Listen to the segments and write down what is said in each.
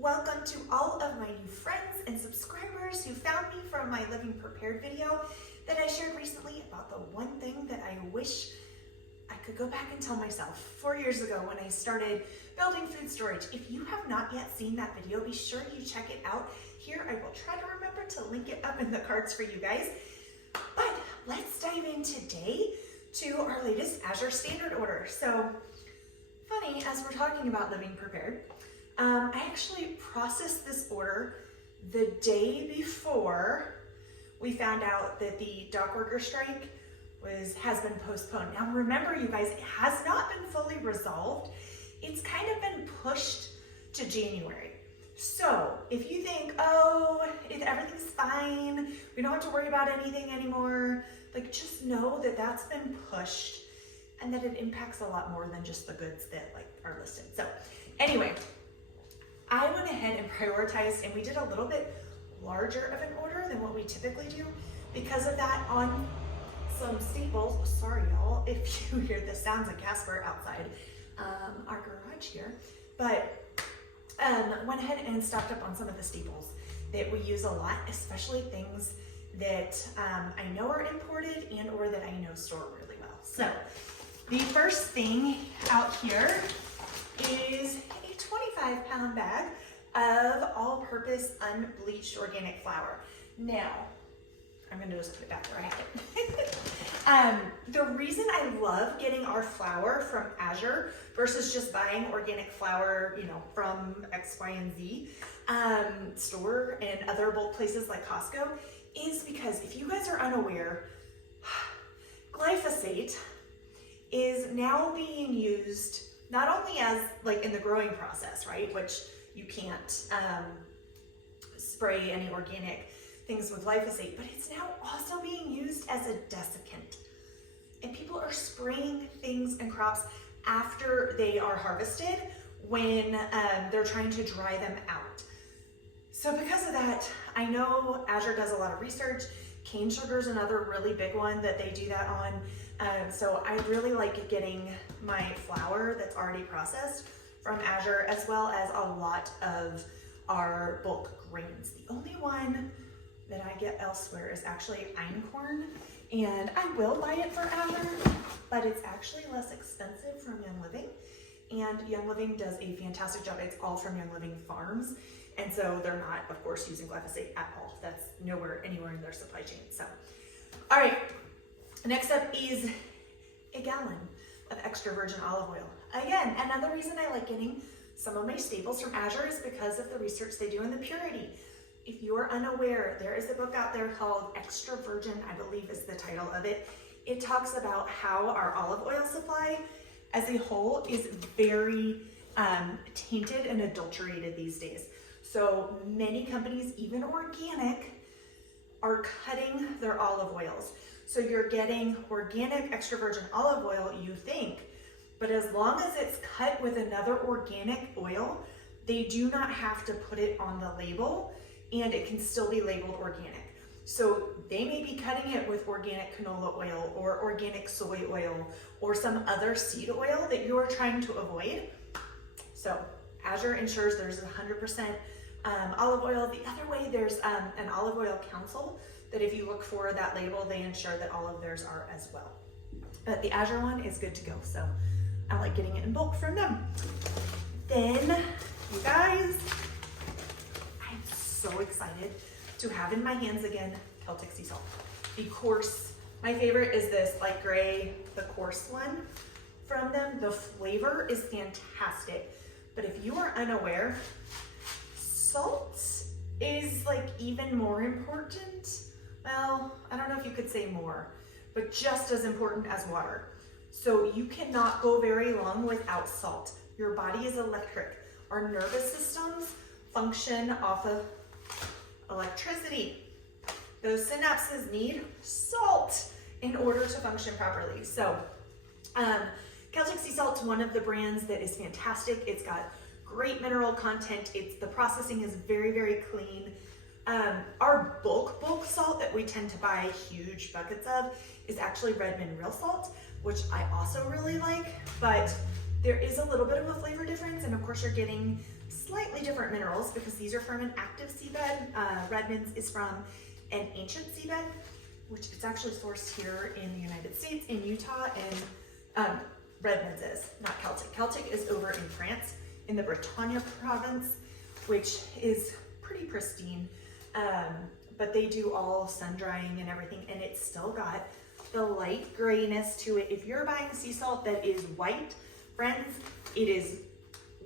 Welcome to all of my new friends and subscribers who found me from my Living Prepared video that I shared recently about the one thing that I wish I could go back and tell myself 4 years ago when I started building food storage. If you have not yet seen that video, be sure you check it out. Here, I will try to remember to link it up in the cards for you guys. But let's dive in today to our latest Azure Standard order. So funny, as we're talking about Living Prepared, I actually processed this order the day before we found out that the dock worker strike has been postponed. Now remember, you guys, it has not been fully resolved. It's kind of been pushed to January. So if you think, oh, everything's fine, we don't have to worry about anything anymore, like just know that that's been pushed and that it impacts a lot more than just the goods that are listed. So anyway, I went ahead and prioritized, and we did a little bit larger of an order than what we typically do. Because of that, on some staples, sorry y'all if you hear the sounds of Casper outside our garage here, but went ahead and stocked up on some of the staples that we use a lot, especially things that I know are imported and or that I know store really well. So the first thing out here is a 25-pound bag of all-purpose unbleached organic flour. Now, I'm gonna just put it back where I had it. The reason I love getting our flour from Azure versus just buying organic flour, from X, Y, and Z store and other bulk places like Costco is because if you guys are unaware, glyphosate is now being used not only as in the growing process, right, which you can't spray any organic things with glyphosate, but it's now also being used as a desiccant. And people are spraying things and crops after they are harvested when they're trying to dry them out. So because of that, I know Azure does a lot of research. Cane sugar is another really big one that they do that on. So I really like getting my flour that's already processed from Azure, as well as a lot of our bulk grains. The only one that I get elsewhere is actually einkorn, and I will buy it for Azure, but it's actually less expensive from Young Living, and Young Living does a fantastic job. It's all from Young Living farms, and so they're not, of course, using glyphosate at all. That's anywhere in their supply chain. So, all right, next up is a gallon of extra virgin olive oil. Again, another reason I like getting some of my staples from Azure is because of the research they do in the purity. If you're unaware, there is a book out there called Extra Virgin, I believe is the title of it. It talks about how our olive oil supply as a whole is very tainted and adulterated these days. So many companies, even organic, are cutting their olive oils. So you're getting organic extra virgin olive oil, you think, but as long as it's cut with another organic oil, they do not have to put it on the label, and it can still be labeled organic. So they may be cutting it with organic canola oil or organic soy oil or some other seed oil that you are trying to avoid. So Azure ensures there's 100% olive oil. The other way, there's an olive oil council that if you look for that label, they ensure that all of theirs are as well. But the Azure one is good to go. So I like getting it in bulk from them. Then, you guys, I'm so excited to have in my hands again Celtic sea salt. The coarse, my favorite is this light gray, the coarse one from them. The flavor is fantastic. But if you are unaware, salt is even more important. Well, I don't know if you could say more, but just as important as water. So you cannot go very long without salt. Your body is electric. Our nervous systems function off of electricity. Those synapses need salt in order to function properly. So Celtic sea salt's one of the brands that is fantastic. It's got great mineral content. The processing is very, very clean. Our bulk salt that we tend to buy huge buckets of is actually Redmond real salt, which I also really like, but there is a little bit of a flavor difference, and of course you're getting slightly different minerals because these are from an active seabed. Redmond's is from an ancient seabed, which it's actually sourced here in the United States, in Utah, and Redmond's is, not Celtic. Celtic is over in France, in the Bretagne province, which is pretty pristine, but they do all sun drying and everything, and it's still got the light grayness to it. If you're buying sea salt that is white, friends, it is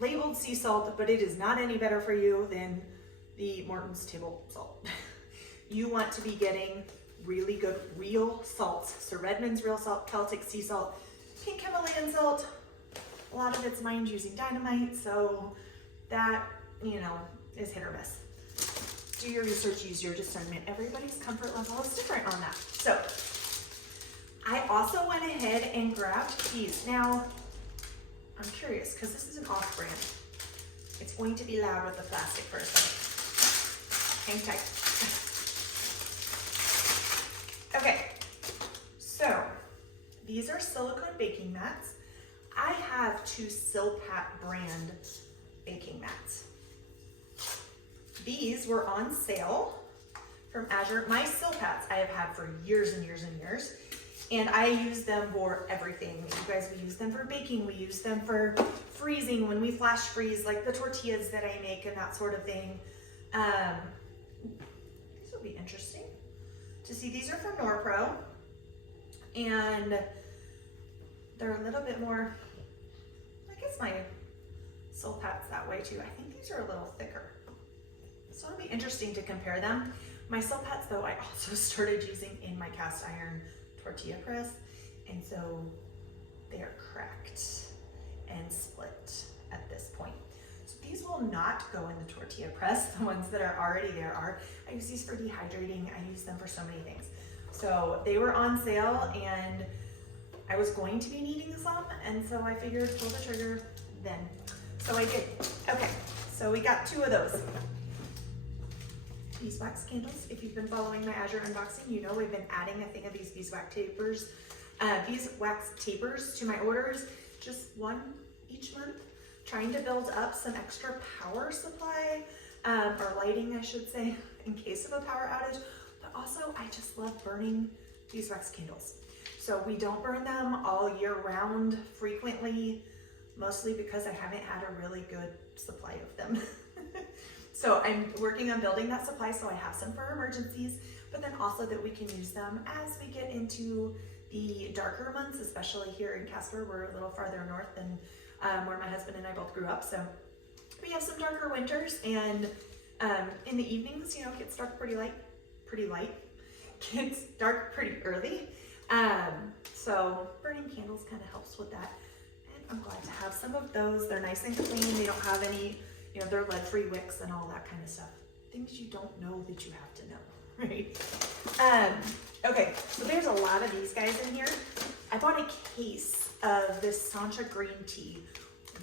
labeled sea salt, but it is not any better for you than the Morton's table salt. You want to be getting really good real salts. So Redmond's real salt, Celtic sea salt, pink Himalayan salt. A lot of it's mined using dynamite, so that, you know, is hit or miss. Do your research, use your discernment. Everybody's comfort level is different on that. So I also went ahead and grabbed these. Now, I'm curious, because this is an off-brand. It's going to be loud with the plastic for a second. Hang tight. Okay, so these are silicone baking mats. I have 2 Silpat brand baking mats. These were on sale from Azure. My Silpats I have had for years and years and years, and I use them for everything. You guys, we use them for baking. We use them for freezing when we flash freeze, like the tortillas that I make and that sort of thing. These will be interesting to see. These are from Norpro, and they're a little bit more, I guess my Silpat's that way too. I think these are a little thicker. So it'll be interesting to compare them. My Silpats though, I also started using in my cast iron tortilla press, and so they are cracked and split at this point. So these will not go in the tortilla press. The ones that are already there are. I use these for dehydrating. I use them for so many things. So they were on sale, and I was going to be needing some, and so I figured pull the trigger then. So I did. Okay, so we got 2 of those. Beeswax candles. If you've been following my Azure unboxing, you know we've been adding a thing of these beeswax tapers to my orders, just 1 each month, trying to build up some extra power supply, or lighting, I should say, in case of a power outage. But also, I just love burning beeswax candles. So we don't burn them all year round frequently, mostly because I haven't had a really good supply of them. So I'm working on building that supply so I have some for emergencies, but then also that we can use them as we get into the darker months, especially here in Casper. We're a little farther north than where my husband and I both grew up. So we have some darker winters, and in the evenings, you know, it gets dark pretty light, gets dark pretty early. So burning candles kind of helps with that. And I'm glad to have some of those. They're nice and clean. They don't have any, you know, they're lead-free wicks and all that kind of stuff. Things you don't know that you have to know, right? Okay, so there's a lot of these guys in here. I bought a case of this Sacha Green Tea.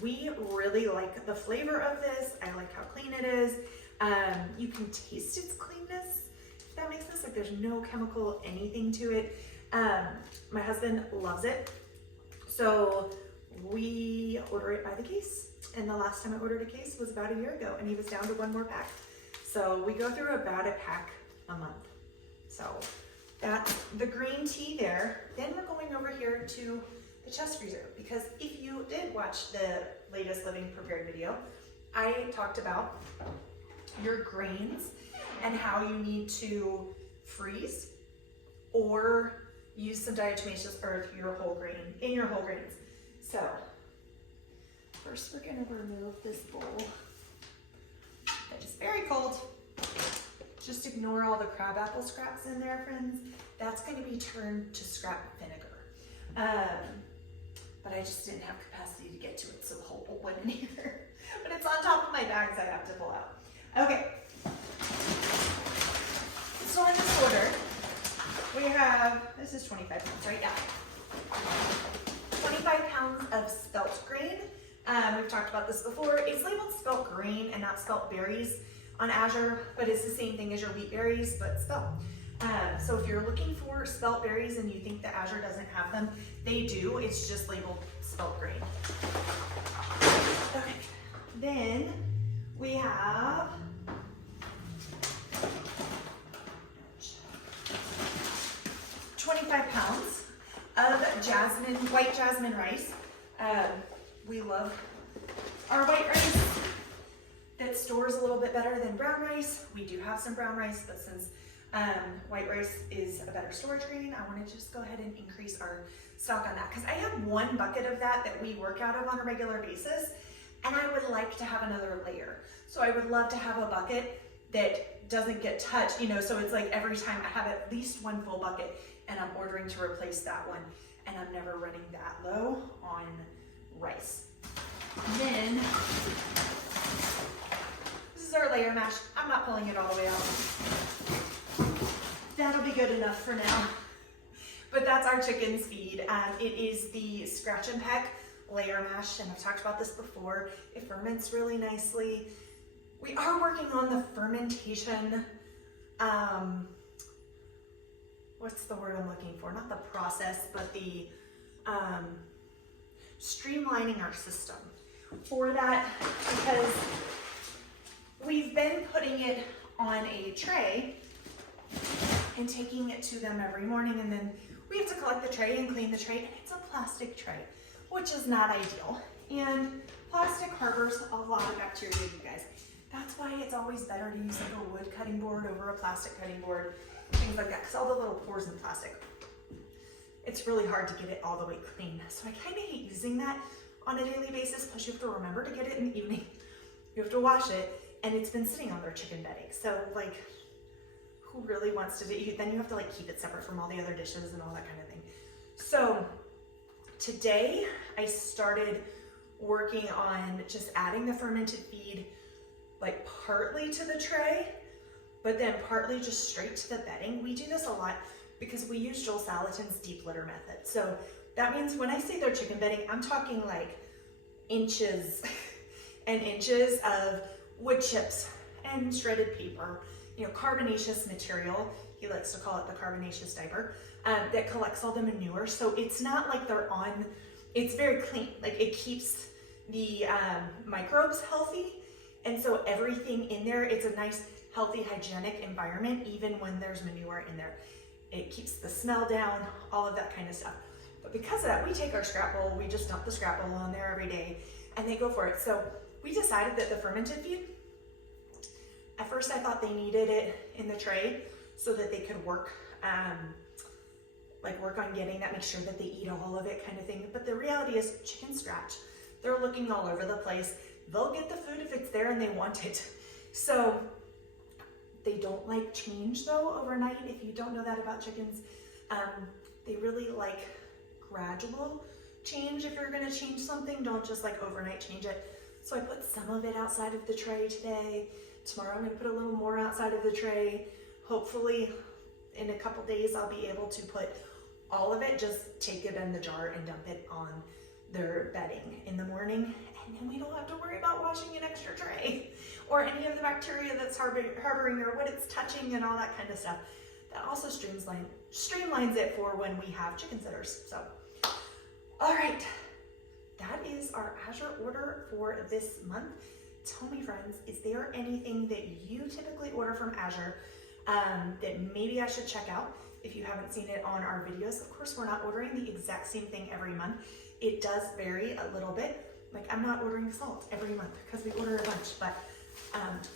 We really like the flavor of this. I like how clean it is. You can taste its cleanness, if that makes sense. Like there's no chemical anything to it. My husband loves it. So we order it by the case. And the last time I ordered a case was about a year ago, and he was down to 1 more pack. So we go through about a pack a month. So that's the green tea there. Then we're going over here to the chest freezer, because if you did watch the latest Living Prepared video, I talked about your grains and how you need to freeze or use some diatomaceous earth in your whole grains. So first we're going to remove this bowl that is very cold. Just ignore all the crabapple scraps in there, friends. That's going to be turned to scrap vinegar. But I just didn't have capacity to get to it, so the whole bowl went in here. But it's on top of my bags I have to pull out. Okay. So in this order, we have, this is 25 pounds, right? Yeah. 25 pounds of spelt grain. We've talked about this before. It's labeled spelt grain and not spelt berries on Azure, but it's the same thing as your wheat berries, but spelt. So if you're looking for spelt berries and you think that Azure doesn't have them, they do. It's just labeled spelt grain. Okay. Then We have 25 pounds of white jasmine rice. We love our white rice that stores a little bit better than brown rice. We do have some brown rice, but since white rice is a better storage grain, I want to just go ahead and increase our stock on that, because I have one bucket of that we work out of on a regular basis, and I would like to have another layer. So I would love to have a bucket that doesn't get touched, you know, so it's like every time I have at least one full bucket and I'm ordering to replace that one, and I'm never running that low on rice. And then this is our layer mash. I'm not pulling it all the way out. That'll be good enough for now. But that's our chicken's feed. It is the scratch and peck layer mash, and I've talked about this before. It ferments really nicely. We are working on the fermentation, what's the word I'm looking for? Not the process, but the streamlining our system for that, because we've been putting it on a tray and taking it to them every morning, and then we have to collect the tray and clean the tray, and it's a plastic tray, which is not ideal. And plastic harbors a lot of bacteria, you guys. That's why it's always better to use like a wood cutting board over a plastic cutting board, things like that, because all the little pores in plastic, it's really hard to get it all the way clean. So I kind of hate using that on a daily basis, plus you have to remember to get it in the evening. You have to wash it, and it's been sitting on their chicken bedding. So like, who really wants to do, then you have to like keep it separate from all the other dishes and all that kind of thing. So today I started working on just adding the fermented feed, like partly to the tray, but then partly just straight to the bedding. We do this a lot because we use Joel Salatin's deep litter method. So that means when I say their chicken bedding, I'm talking like inches and inches of wood chips and shredded paper, you know, carbonaceous material. He likes to call it the carbonaceous diaper, that collects all the manure. So it's not like they're on, it's very clean. Like it keeps the microbes healthy. And so everything in there, it's a nice, healthy, hygienic environment, even when there's manure in there. It keeps the smell down, all of that kind of stuff. But because of that, we take our scrap bowl, we just dump the scrap bowl on there every day, and they go for it. So we decided that the fermented feed, at first I thought they needed it in the tray so that they could work on getting that, make sure that they eat all of it kind of thing. But the reality is chicken scratch. They're looking all over the place. They'll get the food if it's there and they want it. So they don't like change though overnight. If you don't know that about chickens, they really like gradual change. If you're gonna change something, don't just like overnight change it. So I put some of it outside of the tray today. Tomorrow I'm gonna put a little more outside of the tray. Hopefully in a couple days I'll be able to put all of it, just take it in the jar and dump it on their bedding in the morning, and then we don't have to worry about washing an extra tray or any of the bacteria that's harboring or what it's touching and all that kind of stuff. That also streamlines it for when we have chicken sitters. So, all right, that is our Azure order for this month. Tell me, friends, is there anything that you typically order from Azure that maybe I should check out if you haven't seen it on our videos? Of course, we're not ordering the exact same thing every month. It does vary a little bit. Like I'm not ordering salt every month because we order a bunch, but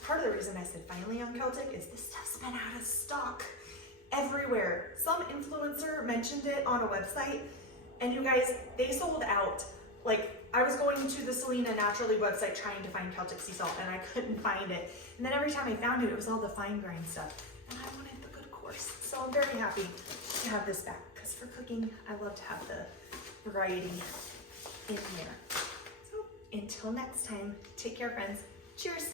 part of the reason I said finally on Celtic is this stuff's been out of stock everywhere. Some influencer mentioned it on a website, and you guys, they sold out. Like I was going to the Selena Naturally website trying to find Celtic sea salt, and I couldn't find it. And then every time I found it, it was all the fine grain stuff, and I wanted the good course. So I'm very happy to have this back, because for cooking, I love to have the variety in there. So until next time, take care, friends. Cheers.